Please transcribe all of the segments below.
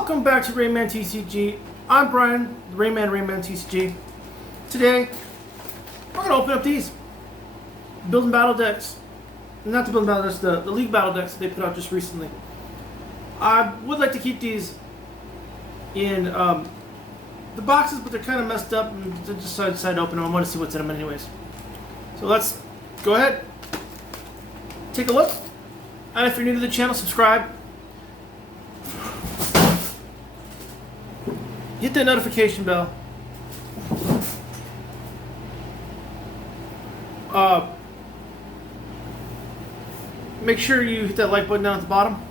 Welcome back to Rainman TCG. I'm Brian, Rainman TCG. Today, we're going to open up these building battle decks. Not the building battle decks, the league battle decks that they put out just recently. I would like to keep these in the boxes, but they're kind of messed up, and I decided to open them. I want to see what's in them anyways. So let's go ahead, take a look. And if you're new to the channel, subscribe. Hit that notification bell. Make sure you hit that like button down at the bottom.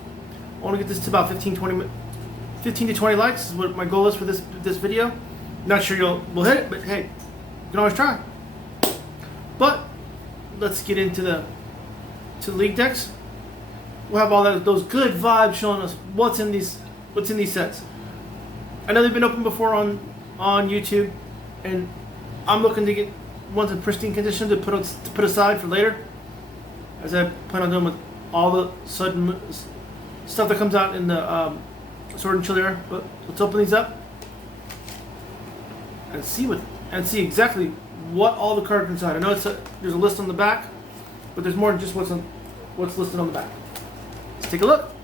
I want to get this to about 15 to 20 likes is what my goal is for this video. Not sure we'll hit it, but hey, you can always try. But let's get into the league decks. We'll have all those good vibes showing us what's in these sets. I know they've been opened before on YouTube, and I'm looking to get ones in pristine condition to put aside for later, as I plan on doing with all the sudden stuff that comes out in the Sword and Shield era. But let's open these up and see exactly what all the cards are inside. I know there's a list on the back, but there's more than just what's listed on the back. Let's take a look.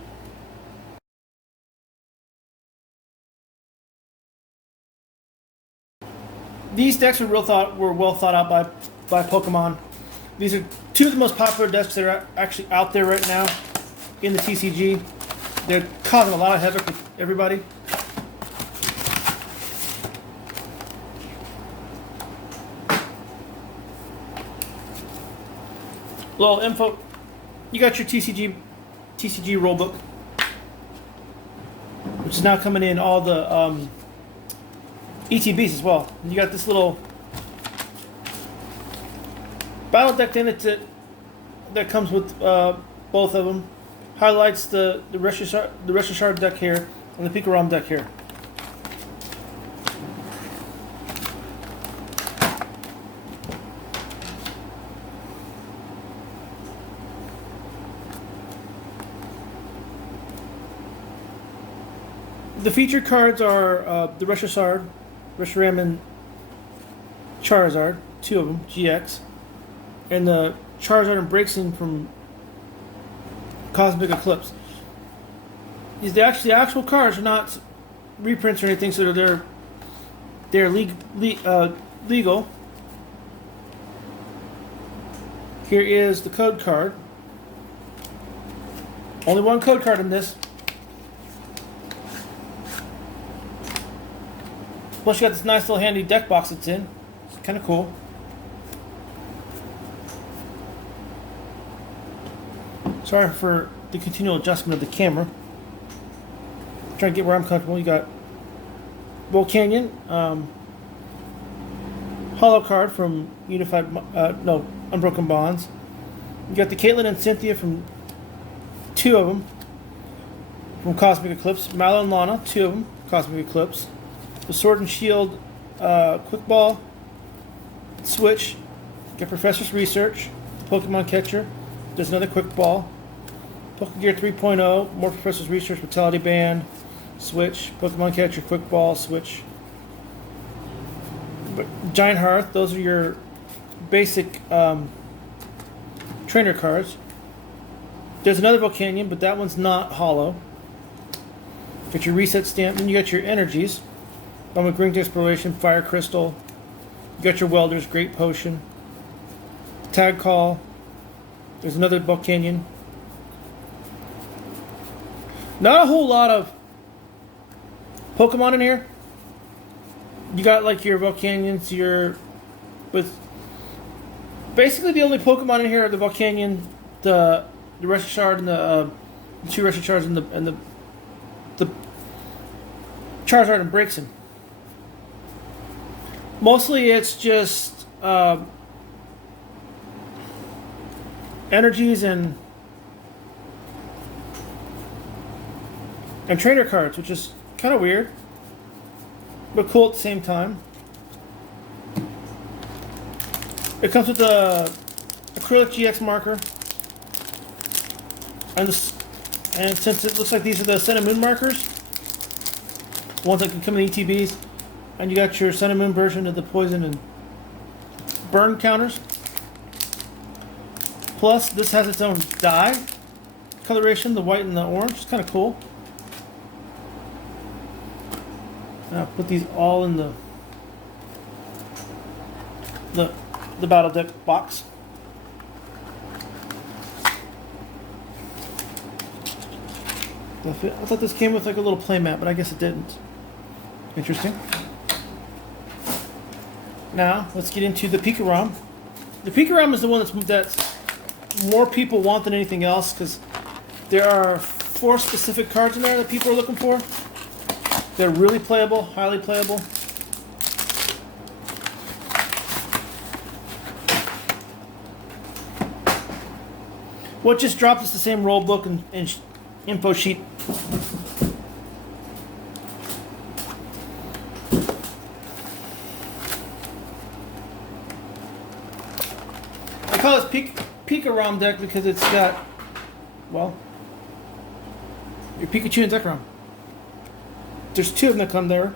These decks were well thought out by Pokemon. These are two of the most popular decks that are actually out there right now in the TCG. They're causing a lot of havoc with everybody. Little info. You got your TCG rulebook, which is now coming in all the ETBs as well. And you got this little battle deck in it that comes with both of them. Highlights the RESHIZARD deck here and the PIKAROM deck here. The featured cards are the Reshiram Charizard, two of them, GX, and the Charizard and Braixen from Cosmic Eclipse. The actual cards are not reprints or anything, so they're legal. Here is the code card. Only one code card in this. Plus, you got this nice little handy deck box it's in. It's kind of cool. Sorry for the continual adjustment of the camera. Trying to get where I'm comfortable. You got Volcanion, Hollow card from Unbroken Bonds. You got the Caitlyn and Cynthia from two of them from Cosmic Eclipse. Mallow and Lana, two of them, Cosmic Eclipse. The Sword and Shield Quick Ball Switch. Get Professor's Research. The Pokemon Catcher. There's another Quick Ball. Pokegear 3.0. More Professor's Research. Vitality Band. Switch. Pokemon Catcher. Quick Ball Switch. Giant Hearth. Those are your basic trainer cards. There's another Volcanion, but that one's not hollow. Got your Reset Stamp. Then you got your Energies. Green Exploration, Fire Crystal. You got your Welder's Great Potion. Tag Call. There's another Volcanion. Not a whole lot of Pokemon in here. You got like your Volcanions, with basically the only Pokemon in here are the Volcanion, the Reshizard, and the two Reshishards, and the Charizard and Braixen. Mostly it's just energies and trainer cards, which is kind of weird, but cool at the same time. It comes with the acrylic GX marker, and since it looks like these are the Sun and Moon markers, ones that can come in ETBs. And you got your Sun and Moon version of the poison and burn counters. Plus, this has its own dye coloration, the white and the orange. It's kind of cool. And I'll put these all in the battle deck box. I thought this came with like a little playmat, but I guess it didn't. Interesting. Now, let's get into the PIKAROM. The PIKAROM is the one that's more people want than anything else, because there are 4 specific cards in there that people are looking for. They're really playable, highly playable. What just dropped is the same rule book and info sheet. I call this PIKAROM deck because it's got, well, your Pikachu and Zekrom. There's 2 of them that come there.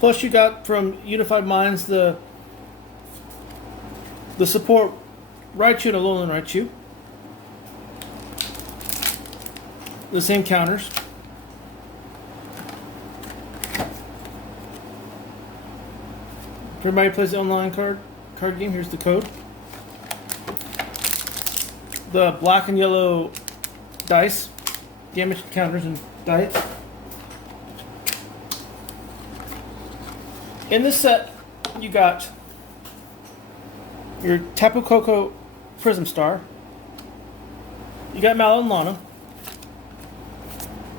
Plus you got from Unified Minds the support Raichu and Alolan Raichu. The same counters. Everybody plays the online card game. Here's the code. The black and yellow dice, damage counters and dice. In this set, you got your Tapu Koko Prism Star. You got Mallow and Lana.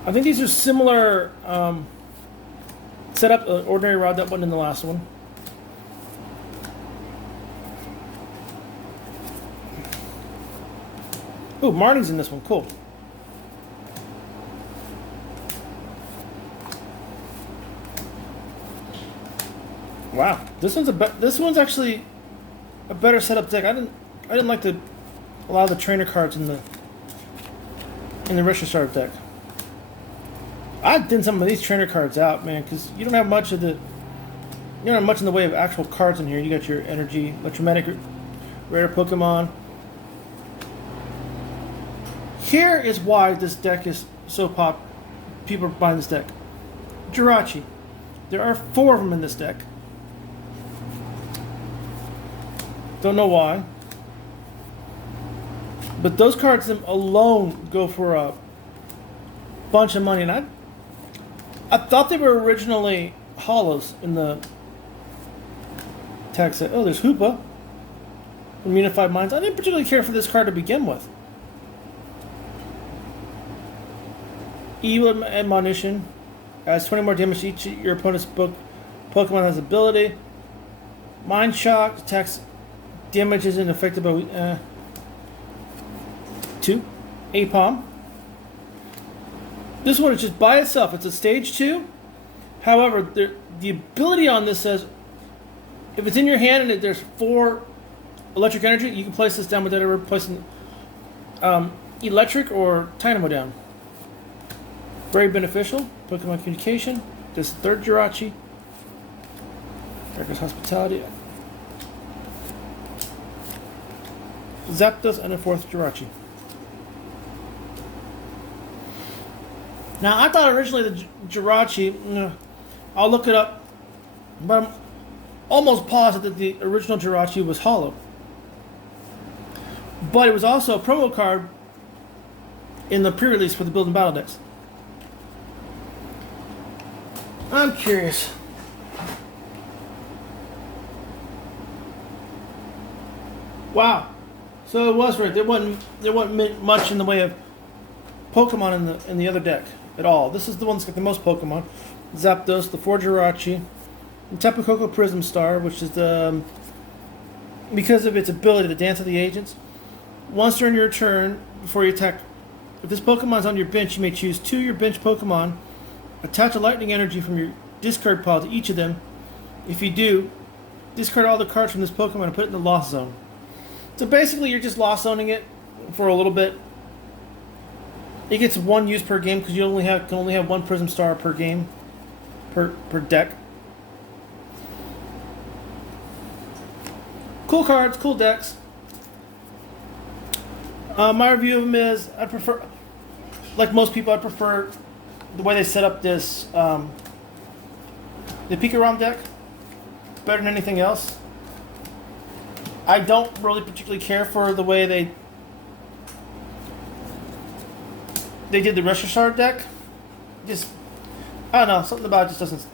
I think these are similar setup. Ordinary Rod, that wasn't in the last one. Oh, Marnie's in this one. Cool. Wow, this one's actually a better setup deck. I didn't like a lot of the trainer cards in the RESHIZARD deck. I thinned some of these trainer cards out, man, because you don't have much in the way of actual cards in here. You got your energy, electromagnetic, rare Pokemon. Here is why this deck is so pop. People are buying this deck. Jirachi. There are 4 of them in this deck. Don't know why. But those cards alone go for a bunch of money, and I thought they were originally hollows in the tag set. Oh, there's Hoopa from Unified Minds. I didn't particularly care for this card to begin with. Evil Admonition adds 20 more damage to each your opponent's Pokemon has ability. Mind Shock attacks damage isn't affected by 2. Apom. This one is just by itself. It's a stage 2. However, the ability on this says if it's in your hand and there's 4 electric energy, you can place this down without ever placing electric or dynamo down. Very beneficial. Pokemon Communication. This is the 3rd Jirachi. Reckless Hospitality. Zapdos and a 4th Jirachi. Now, I thought originally the Jirachi, I'll look it up, but I'm almost positive that the original Jirachi was hollow. But it was also a promo card in the pre-release for the Build and Battle decks. I'm curious. Wow. So it was right. There wasn't much in the way of Pokemon in the other deck at all. This is the one that's got the most Pokemon. Zapdos, the 4 Jirachi, and Tapu Koko Prism Star, which is because of its ability to dance with the agents. Once during your turn, before you attack, if this Pokemon is on your bench, you may choose 2 of your bench Pokemon, attach a lightning energy from your discard pile to each of them. If you do, discard all the cards from this Pokemon and put it in the Lost Zone. So basically, you're just Lost Zoning it for a little bit. It gets 1 use per game because you can only have 1 Prism Star per game. per deck. Cool cards, cool decks. My review of them is, I prefer, like most people, I prefer the way they set up this, the PIKAROM deck better than anything else. I don't really particularly care for the way they did the RESHIZARD deck. Just, I don't know, something about it just doesn't,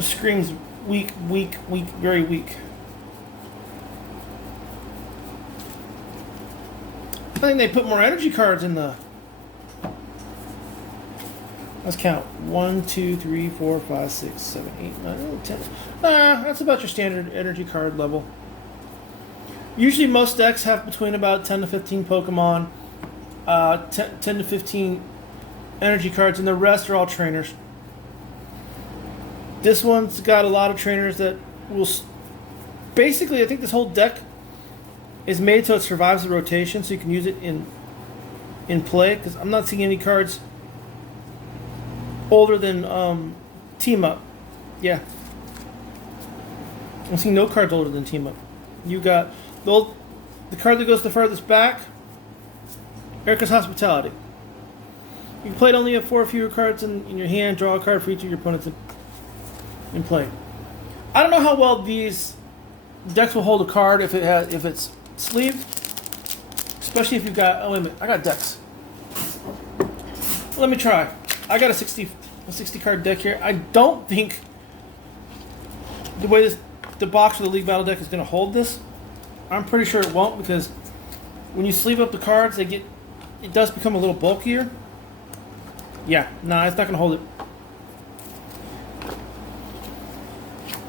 screams weak, very weak. I think they put more energy cards in the, let's count, 1, 2, 3, 4, 5, 6, 7, 8, 9, 10. Nah, that's about your standard energy card level. Usually most decks have between about 10 to 15 Pokemon, 10 to 15 energy cards, and the rest are all trainers. This one's got a lot of trainers that will... Basically, I think this whole deck is made so it survives the rotation, so you can use it in play, because I'm not seeing any cards older than Team Up. Yeah. I'm seeing no cards older than Team Up. You got the card that goes the furthest back, Erica's Hospitality. You can play it only have 4 or fewer cards in your hand, draw a card for each of your opponents in play. I don't know how well these decks will hold a card if it's sleeved. Especially if you've got, oh wait a minute, I got decks. Let me try. I got a 60 card deck here. I don't think the way the box of the League Battle deck is going to hold this. I'm pretty sure it won't, because when you sleeve up the cards, it does become a little bulkier. Yeah, nah, it's not going to hold it.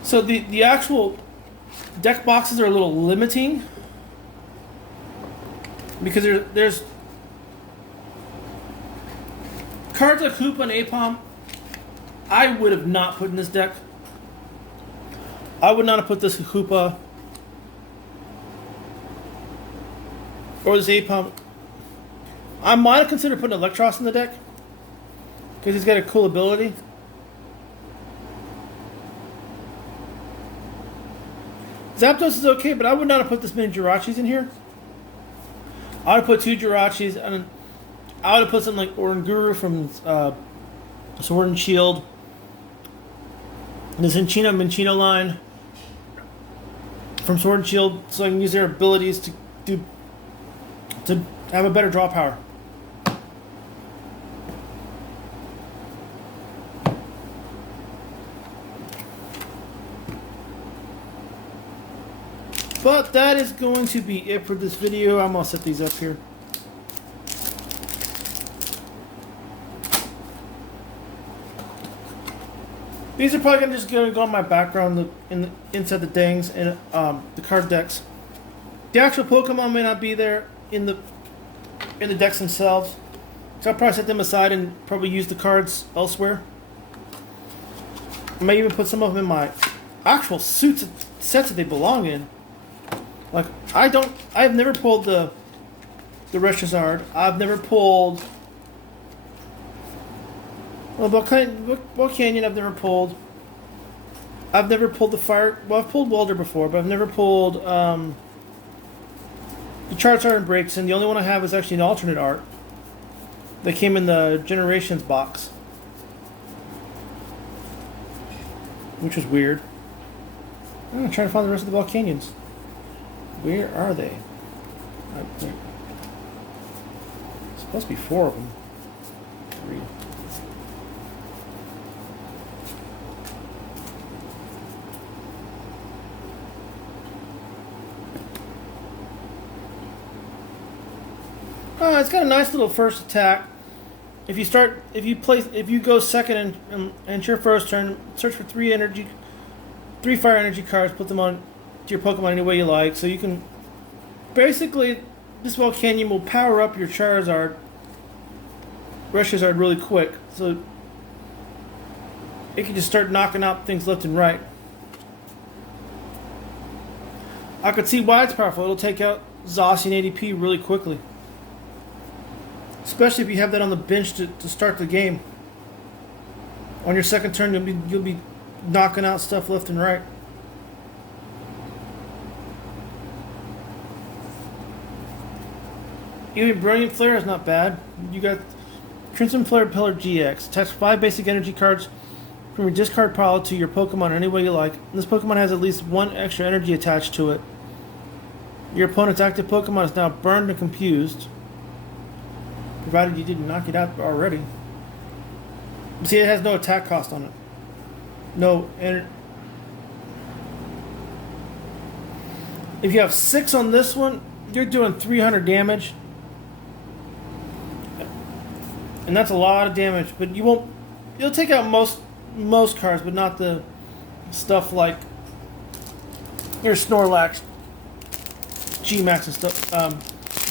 So the actual deck boxes are a little limiting, because there's cards like Hoopa and Apom. I would have not put in this deck. I would not have put this Hoopa or this Apom. I might have considered putting Electros in the deck, because he's got a cool ability. Zapdos is okay, but I would not have put this many Jirachis in here. I would have put 2 Jirachis, and I would have put something like Oranguru from Sword and Shield. And this Minchino line from Sword and Shield, so I can use their abilities to have a better draw power. But that is going to be it for this video. I'm going to set these up here. These are probably just going to go on my background inside the dings and the card decks. The actual Pokemon may not be there in the decks themselves, so I'll probably set them aside and probably use the cards elsewhere. I may even put some of them in my actual sets that they belong in. Like, I've never pulled the RESHIZARD. I've never pulled, well, Volcanion I've never pulled. I've never pulled the Fire, well, I've pulled Welder before, but I've never pulled the Charizard and Breaks, and the only one I have is actually an alternate art that came in the Generations box, which was weird. I'm trying to find the rest of the Volcanions. Where are they? It's supposed to be 4 of them. 3. It's got a nice little first attack. If you go second and it's your first turn, search for 3 fire energy cards, put them on to your Pokemon any way you like. So you can basically, this Volcanion will power up your Charizard, RESHIZARD really quick, so it can just start knocking out things left and right. I could see why it's powerful. It'll take out Zacian ADP really quickly, especially if you have that on the bench to start the game. On your second turn, you'll be knocking out stuff left and right. Even Brilliant Flare is not bad. You got Crimson Flare Pillar GX. Attach 5 basic energy cards from your discard pile to your Pokemon any way you like. This Pokemon has at least 1 extra energy attached to it. Your opponent's active Pokemon is now burned and confused, provided you didn't knock it out already. See, it has no attack cost on it. No energy. If you have 6 on this one, you're doing 300 damage. And that's a lot of damage, but you won't. You'll take out most cards, but not the stuff like your Snorlax, G-Max and stuff,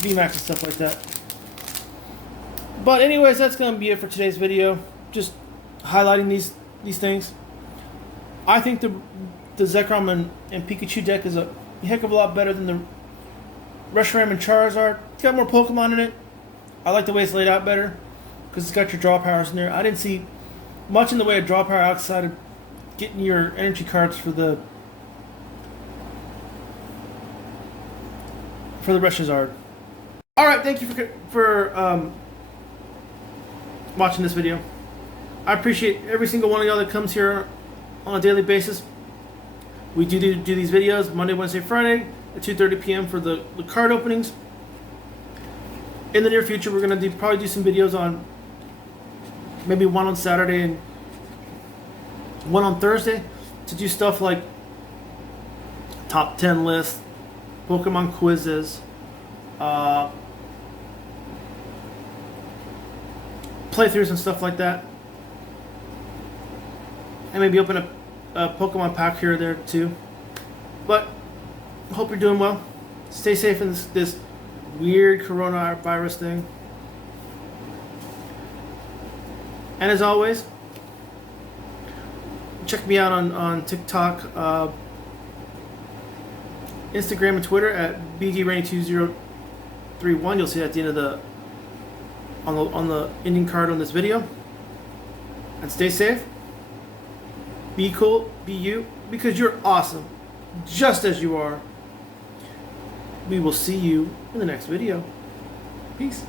V-Max and stuff like that. But anyways, that's gonna be it for today's video. Just highlighting these things. I think the Zekrom and Pikachu deck is a heck of a lot better than the Reshiram and Charizard. It's got more Pokemon in it. I like the way it's laid out better, because it's got your draw powers in there. I didn't see much in the way of draw power outside of getting your energy cards for the RESHIZARD. Alright, thank you for watching this video. I appreciate every single one of y'all that comes here on a daily basis. We do these videos Monday, Wednesday, Friday at 2:30 p.m. for the card openings. In the near future, we're going to probably do some videos on maybe one on Saturday and one on Thursday to do stuff like top 10 lists, Pokemon quizzes, playthroughs and stuff like that. And maybe open a Pokemon pack here or there too. But I hope you're doing well. Stay safe in this weird coronavirus thing. And as always, check me out on TikTok, Instagram, and Twitter at BGRainy2031. You'll see that at the end of on the ending card on this video. And stay safe. Be cool. Be you, because you're awesome, just as you are. We will see you in the next video. Peace.